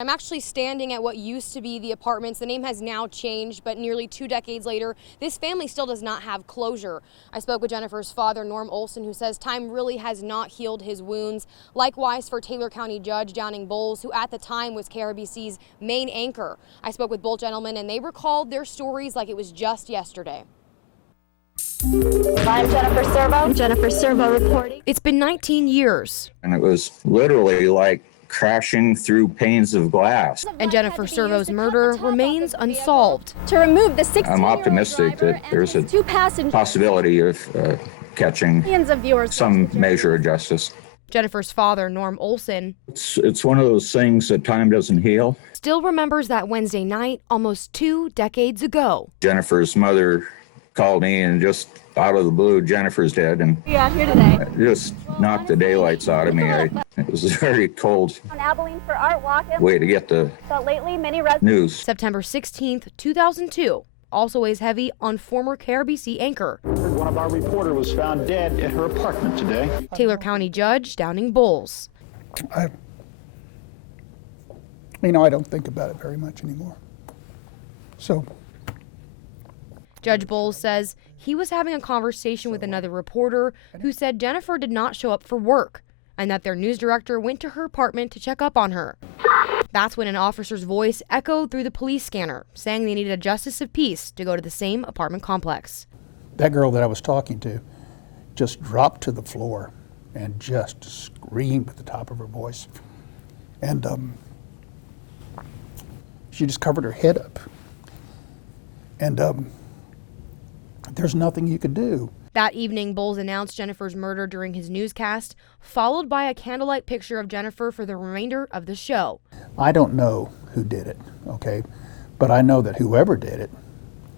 I'm actually standing at what used to be the apartments. The name has now changed, but nearly 2 decades later, this family still does not have closure. I spoke with Jennifer's father, Norm Olson, who says time really has not healed his wounds. Likewise for Taylor County Judge Downing Bowles, who at the time was KRBC's main anchor. I spoke with both gentlemen, and they recalled their stories like it was just yesterday. I'm Jennifer Servo. I'm Jennifer Servo reporting. It's been 19 years. And it was literally like crashing through panes of glass. And Jennifer Servo's murder remains unsolved. To remove the 16-year-old I'm optimistic that there's a possibility of catching some measure of justice. Jennifer's father, Norm Olson, It's one of those things that time doesn't heal. still remembers that Wednesday night almost 2 decades ago. Jennifer's mother called me and just out of the blue, Jennifer's dead, and Yeah, here today. it just knocked the daylights out of me. It was a very cold On Abilene for Art Walk-In. way to get the But lately, many residents. news. September 16th, 2002 also weighs heavy on former KRBC anchor One of our reporters was found dead at her apartment today. Taylor County Judge Downing Bowles. I don't think about it very much anymore. So Judge Bowles says he was having a conversation with another reporter who said Jennifer did not show up for work and that their news director went to her apartment to check up on her. That's when an officer's voice echoed through the police scanner, saying they needed a justice of peace to go to the same apartment complex. that girl that I was talking to just dropped to the floor and just screamed at the top of her voice. And she just covered her head up. And there's nothing you could do. That evening, Bowles announced Jennifer's murder during his newscast, followed by a candlelight picture of Jennifer for the remainder of the show. I don't know who did it, okay? But I know that whoever did it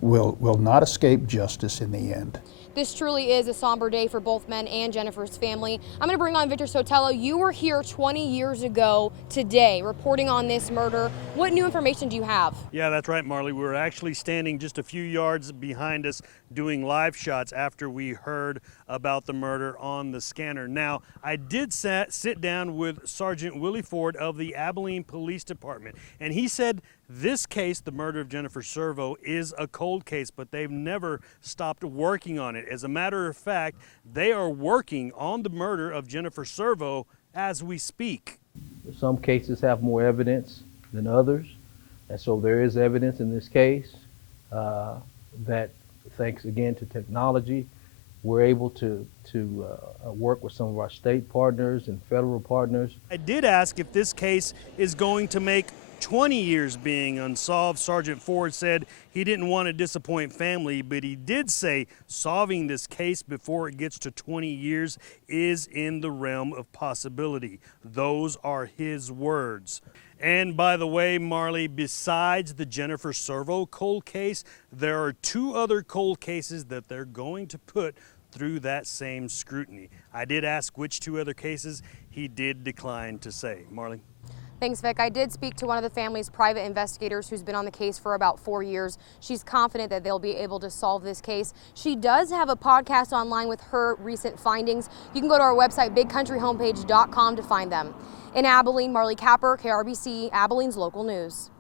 will not escape justice in the end. This truly is a somber day for both men and Jennifer's family. I'm going to bring on Victor Sotelo. You were here 20 years ago today reporting on this murder. What new information do you have? Yeah, that's right, Marley. We were actually standing just a few yards behind us doing live shots after we heard about the murder on the scanner. Now, I did sit down with Sergeant Willie Ford of the Abilene Police Department, and he said this case, the murder of Jennifer Servo, is a cold case, but they've never stopped working on it. As a matter of fact, they are working on the murder of Jennifer Servo as we speak. Some cases have more evidence than others, and so there is evidence in this case that, thanks again to technology, we're able to work with some of our state partners and federal partners. I did ask if this case is going to make 20 years being unsolved. Sergeant Ford said he didn't want to disappoint family, but he did say solving this case before it gets to 20 years is in the realm of possibility. Those are his words. And by the way, Marley, besides the Jennifer Servo cold case, there are 2 other cold cases that they're going to put through that same scrutiny. I did ask which 2 other cases. He did decline to say. Marley? Thanks, Vic. I did speak to one of the family's private investigators who's been on the case for about 4 years. She's confident that they'll be able to solve this case. She does have a podcast online with her recent findings. You can go to our website, bigcountryhomepage.com, to find them. In Abilene, Marley Capper, KRBC, Abilene's local news.